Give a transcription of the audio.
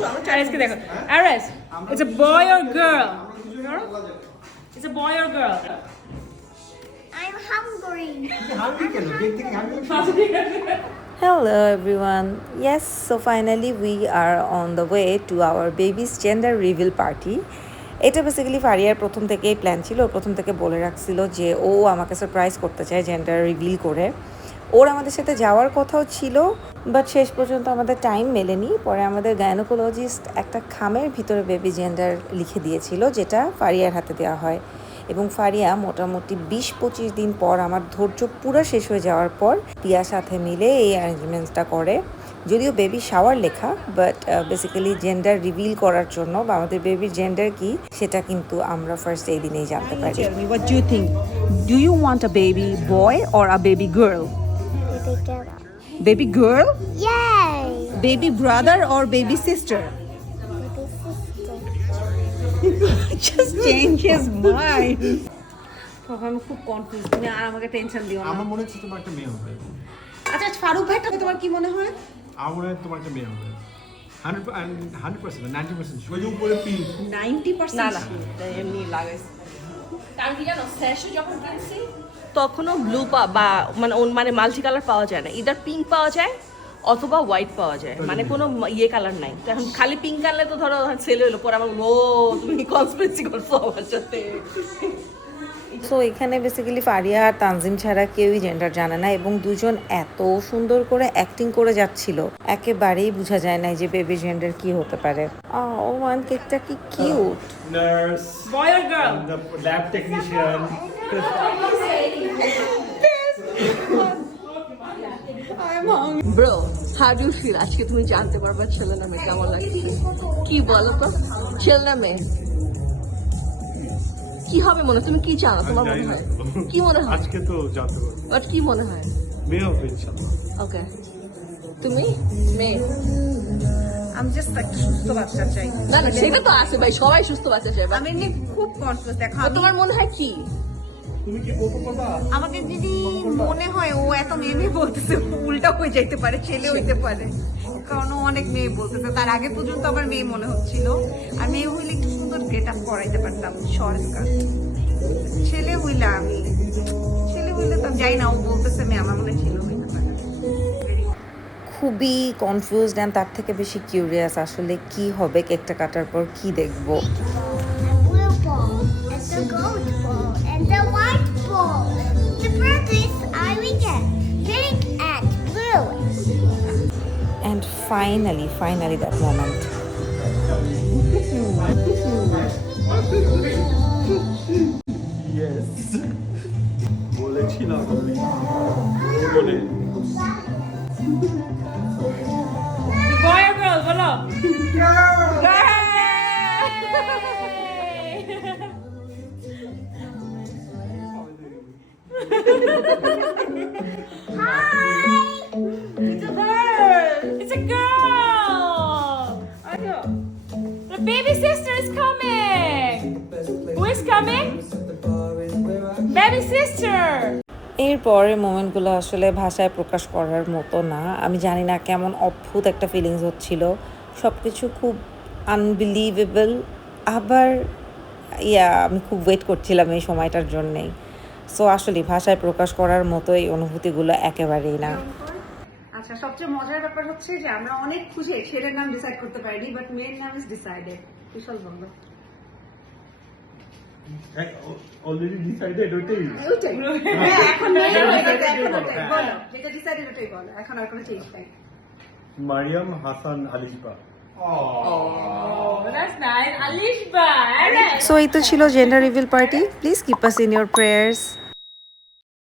আসো আমরা আরএসকে দেখো RS it's a boy or girl it's a boy or girl I'm hungry. Hello everyone. Yes, so finally we are on the way to our baby's gender reveal party. এটা basically ফারিয়ার প্রথম থেকেই plan ছিল, প্রথম থেকে বলে রাখছিল যে ও আমাকে সারপ্রাইজ করতে চায় জেন্ডার রিভিল করে। ওর আমাদের সাথে যাওয়ার কথাও ছিল, বাট শেষ পর্যন্ত আমাদের টাইম মেলেনি। পরে আমাদের গাইনোকোলজিস্ট একটা খামের ভিতরে বেবি জেন্ডার লিখে দিয়েছিল, যেটা ফারিয়ার হাতে দেওয়া হয়। এবং ফারিয়া মোটামুটি 20-25 দিন পর আমার ধৈর্য পুরো শেষ হয়ে যাওয়ার পর পিয়ার সাথে মিলে এই অ্যারেঞ্জমেন্টসটা করে। যদিও বেবি শাওয়ার লেখা, বাট বেসিক্যালি জেন্ডার রিভিল করার জন্য বা আমাদের বেবির জেন্ডার কি সেটা কিন্তু আমরা ফার্স্ট এই দিনেই জানতে পারি। Tell me, what do you think? Do you want a baby boy or a baby girl? Baby girl. Baby girl? Yay! Baby brother or baby sister? Baby sister. Just change his mind. আমি খুব confuse, তুমি আর আমাকে tension দিও না। আমার মনে হচ্ছে তোমার একটা মেয়ে হবে। আচ্ছা ফারুক ভাইটা তোমার কি মনে হয়? আমার মনে হয় তোমার একটা মেয়ে হবে 100% 90% ওই যে উপরে পিঙ্ক 90% না না এমনি লাগাইছে। কারণ কি জানো স্যাশে যখন কিনছি তখনও ব্লু বা মানে মাল্টি কালার পাওয়া যায় না, ইদার পিঙ্ক পাওয়া যায় অথবা হোয়াইট পাওয়া যায়, মানে কোনো ইয়ে কালার নাই। তো এখন খালি পিঙ্ক কালার তো ধরো ছেলে হলো, পরে আমার ও তুমি কনস্পিরেসি করছো আমার সাথে। সো এখানে বেসিক্যালি ফারিয়া আর তানজিম ছাড়া কেউই জেন্ডার জানে না, এবং দুজন এত সুন্দর করে অ্যাক্টিং করে যাচ্ছিল, একেবারেই বোঝা যায় না যে বেবি জেন্ডার কি হতে পারে। ও ওয়ান কেকটা কি কিউট। Nurse boy or girl? The lab technician. Bro, how do feel? আজকে তুমি জানতে পারবে ছেলে না মেয়ে, কেমন লাগছে? কি বলো তো, ছেলে না মেয়ে কি হবে মনে? তুমি কি জানো? তোমার মনে হয় কি মনে হয়? আজকে তো জানতে পারবো। বাট কি মনে হয়? মেয়ে হবে ইনশাআল্লাহ। ওকে, তুমি মেয়ে? আমি জাস্ট একটা সুস্থ বাচ্চা চাই। না না সেটা তো আছে ভাই, সবাই সুস্থ বাচ্চা চাই। আমি এমনি খুব কনফিউজ। দেখো আর তোমার মনে হয় কি? তুমি কি বলতে পারবা? আমাকে যদি মনে হয় ও এত মেয়ে মেয়ে বলতেছে, উল্টা হয়ে যেতে পারে, ছেলে হইতে পারে, কারণ ও অনেক মেয়ে বলতেছে। তার আগে পর্যন্ত আমার মেয়ে মনে হচ্ছিল, আর মেয়ে হইলে একটু সুন্দর গেট আপ করাইতে পারতাম, শর্ট স্কার্ট। ছেলে হইলে তো যাই না, ও বলতেছে মেয়ে, আমার মনে ছিল হইতে পারে। খুবই কনফিউজড অ্যান্ড তার থেকে বেশি কিউরিয়াস আসলে কি হবে, কেকটা কাটার পর কি দেখবো। Blue ball. And the gold ball. And the white ball. The burgers I will get. Pink and blue. And finally that moment. Yes বলেছিলাম আমি বলে বয় অর গার্ল বলো? It's a girl. It's a girl. The baby sister is coming. Who is coming? Baby sister. এর পরের মোমেন্টগুলো আসলে ভাষায় প্রকাশ করার মতো না। আমি জানি না কেমন অদ্ভুত একটা ফিলিংস হচ্ছিল, সব কিছু খুব আনবিলিভেবল। আবার আমি খুব ওয়েট করছিলাম এই সময়টার জন্যেই। সো আসলে ভাষায় প্রকাশ করার মতো এই অনুভূতিগুলো একেবারেই না। আচ্ছা, সবচেয়ে মজার ব্যাপার হচ্ছে যে আমরা অনেক খুশি ছেলের নাম ডিসাইড করতে পারিনি, বাট মেয়ের নাম ইজ ডিসাইডেড। কুশল বন্ধ অলরেডি ডিসাইডেড ওইটাই। এখন মেয়ের হয়ে গেছে, এখন ওটাই বলো, যেটা ডিসাইডেড ওটাই বলো, এখন আর কোনো চেঞ্জ নাই। Maryam Hasan Alishba. Oh, that's nice. Alishba. So এই তো ছিল gender reveal party. Please keep us in your prayers.